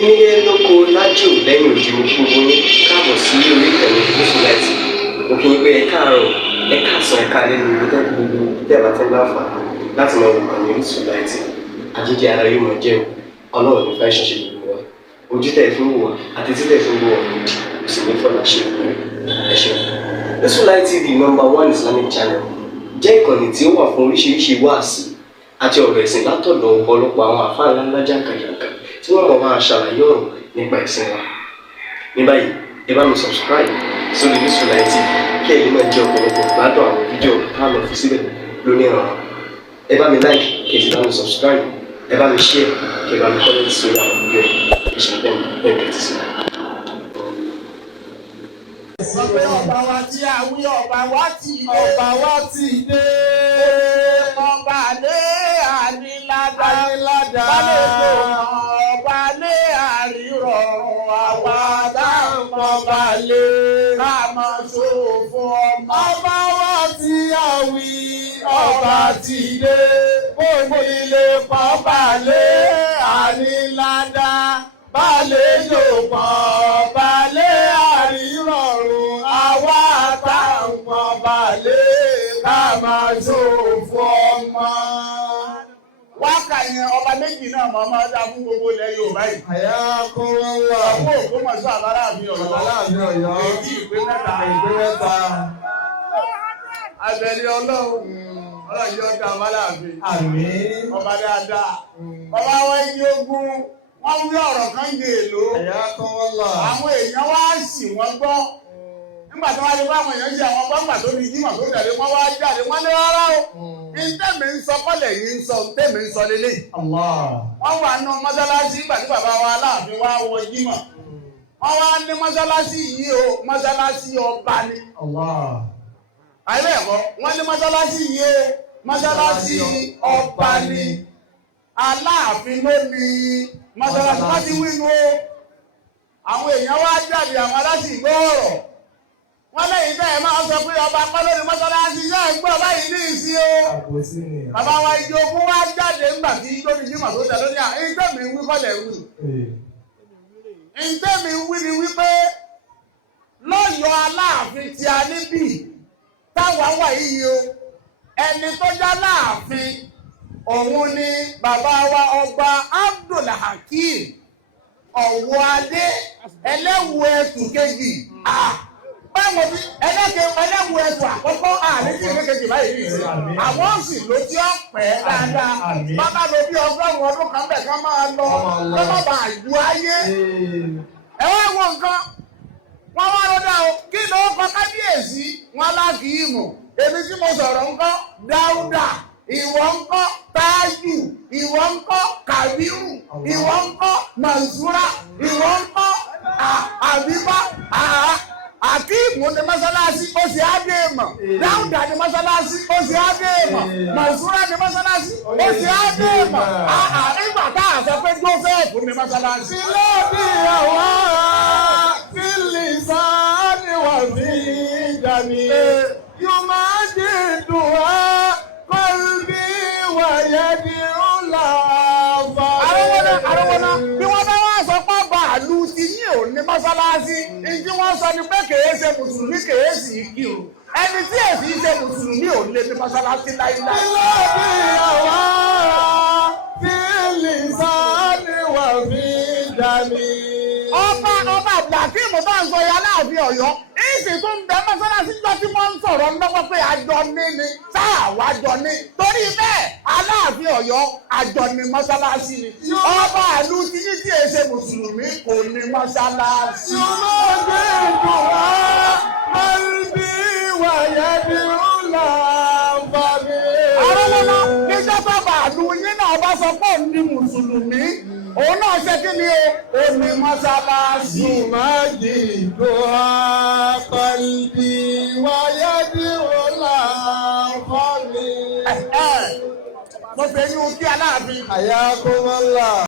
Nílé lóko lájò lẹ́yìn òdì mo kí gbogbo yín káàbọ̀ sí orí ìkànnì Orísunláìtì. Mo kí yín pé ẹ káàárọ̀, ẹ káàsán, ẹ káalẹ́ ní ibi tẹ́lẹ̀ gbogbo tẹ́lẹ̀ àti láǹfààní láti máa wò ìkànnì Orísunláìtì. Àjíjẹ ara yóò máa jẹun, Ọlọ́run ní fẹ́ ṣọṣẹ́ gbogbo wa. Ojú tẹ̀ fún wò wá àti títẹ̀ fún wò wá lòdì, kò sì ní fọ́nà ṣe ẹ ṣeun. Orísunláìtì TV #1 Islamic channel jẹ́ ìkànnì tí ó wà fún oríṣiríṣi wáàsí àti ọ̀rọ̀ ẹ̀sìn látọ̀dọ̀ ọ̀pọ̀lọpọ̀ àwọn àfáà ńláńlá jàǹkàjàǹkà tí wọ́n mọ̀ máa ṣàlàyé ọ̀rọ̀ nípa ẹ̀sìn wa. Ní báyìí, ẹ bá mi subscribe sórí Orísunláìtì kí ẹ lè máa jẹ ọ̀pọ̀lọpọ̀ gbádùn àwọn fídíò táwọn fi síbẹ̀ lónìí ọ̀rọ̀. Ẹ bá mi like kí ẹ sì bá mi subscribe, ẹ bá mi share kí ẹ bá mi comment sórí àwọn fídíò yìí. Ìṣẹ̀lẹ̀ bẹ́ẹ̀ bẹ́ẹ̀ ti sí. Ọba wa tí a wí ọba wa ti dé. Ọba lé àníládá. Bálẹ̀jọ ọba lé àrírọ̀rùn àwa dáhùn ọba lé. Ká máa ṣòfò ọmọ. Ọba wa tí a wí ọba ti dé. Gbogbo ilé pọ́nba lé àníládá. Bálẹ̀jọ pọ́nba lé àrírọ̀rùn àwa táwọn balẹ̀ ká máa ṣòfò ọmọ. Wákà yẹn ọba méjì náà máa dá fún gbogbo ilẹ̀ Yorùbá yìí. Àyà kó wọ́n wà. Ọ̀pọ̀ Ògbómọ̀ṣọ́ àbáláàfin Ọ̀yọ́. Àbáláàfin Ọ̀yọ́. Èyí ìpín mẹ́ta. Abẹ́lé Ọlọ́run. Ọlọ́run yóò dá àbáláàfin. Àmín. Ọba dáadáa. Ọba wọn yí ogún. Wọ́n wí ọ̀rọ̀ kan yé èlò. Àyà kó wọ́n wà. Àwọn èèyàn wá sì wọ́n gbọ́. Nígbà tí wọ́n rí báwọn èèyàn ṣe àwọn gbọ́ngbà tó ní jímọ̀ tó tẹ̀lé wọ́n wá jáde wọ́n ní rárá o. Ntẹ́mi ń sọ kọ́lẹ̀ yìí ń sọ ntẹ́mi ń sọ lélẹ̀. Wọ́n wà nù mọ́sálásí nígbà tí bàbá wa Aláàfin wá wọ jímọ̀. Wọ́n wá ní mọ́sálásí yìí o mọ́sálásí ọba ni. Àyẹ̀wò ẹ̀kọ́ wọ́n ní mọ́sálásí yìí o mọ́sálásí ọba ni. Aláàfin ló ní mọ́sálásí wọ́n ti wí nu o. Àwọn èèyàn wá jáde àwọn aláṣì gbọ́ ọ̀rọ̀. Wọ́n lẹ́yìn bẹ́ẹ̀ máa sọ pé ọba pẹ́ lórí mọ́sálásí yóò gbọ́ báyìí ní ìsí o. Bàbá wa ìjogún wá jáde ńgbà tí lórí jímọ̀ tó tẹ̀ lórí àwọn ìtẹ́mi ń wí kọ́lẹ̀ wí. Ìtẹ́mi ń wí ni wípé lọ́yọ̀ Aláàfin tí a níbì táwa wà yìí o. Ẹni tó já Láàfin òun ni bàbá wa ọba Abdulhakeem Ọ̀wọ́ Adé ẹlẹ́wù ẹ̀tù kejì. Báwo ni ẹlẹ́wù ẹ̀tù àkọ́kọ́ àárín tí ìwé kejì báyìí rí sí. Àwọn sì ló tí ó pẹ́ dáadáa. Bàbá lo bí ọgọ́rùn-ún ọdún kan bẹ̀ ká máa lọ lọ́mọ bá ju ayé. Ẹ wá wo nǹkan. Wọ́n wá lọ́dà o. Kí ló kọ kábíyèsí? Wọ́n Lákìímù. Èmi tí mo sọ̀rọ̀ ńkọ́ Dáúdà. Ìwọ ńkọ́ Tájù, ìwọ ńkọ́ Kàbírù, ìwọ ńkọ́ Mansura, ìwọ ńkọ́ Àbíbá, Akíìmù ní mọ́sálásí ó sì á dé mọ̀, Dáúdà ní mọ́sálásí ó sì á dé mọ̀, Mansura ní mọ́sálásí ó sì á dé mọ̀, nígbà tá a sọ pé Jósẹ́fù ní mọ́sálásí. Lóbi àwọn kílì sáni wà ní ìdàní. Yóò máa dé dùn á. Kọ́lbí wàyẹ̀dì ńlá bá. Àrọ́wọ́ná bí wọ́n bá wá sọ pé bàálù ti yín ò ní mọ́sálásí, ìdí wọ́n sọ ni pé kèé ṣe mùsùlùmí kèé sì kírun. Ẹni tí èsì ṣe mùsùlùmí ò lè ní mọ́sálásí láíláí. Lóbi àwa tí lìsáni wà fi dání. Ọba Abdulhakeem bá ń sọ ya Láàfin Ọ̀yọ́. Ìsì tó ń bẹ mọ́sálásí jọ tí wọ́n ń sọ̀rọ̀ lọ́wọ́ pé àjọ ní ni sáàwá jọ ní. Torí bẹ́ẹ̀ Aláàfin Ọ̀yọ́ àjọ ní mọ́sálásí ni. Ọba àlú tí yí tí èsè mùsùlùmí kò ní mọ́sálásí. Yóò gbé dùn wá kọ́lbí wàyẹ̀dì ńlá bá mi. Àrọ́wọ́ná níjọ́ tó bàálù yín náà bá sọ pé òun ní mùsùlùmí. Òun náà ṣe kí ni o ní mọ́sálásí. Májì tó á kọ́lbí wàyẹ̀dì ńlá bá mi. Mo fẹ́ yín kí Aláàfin. Àyà kó wọ́n là.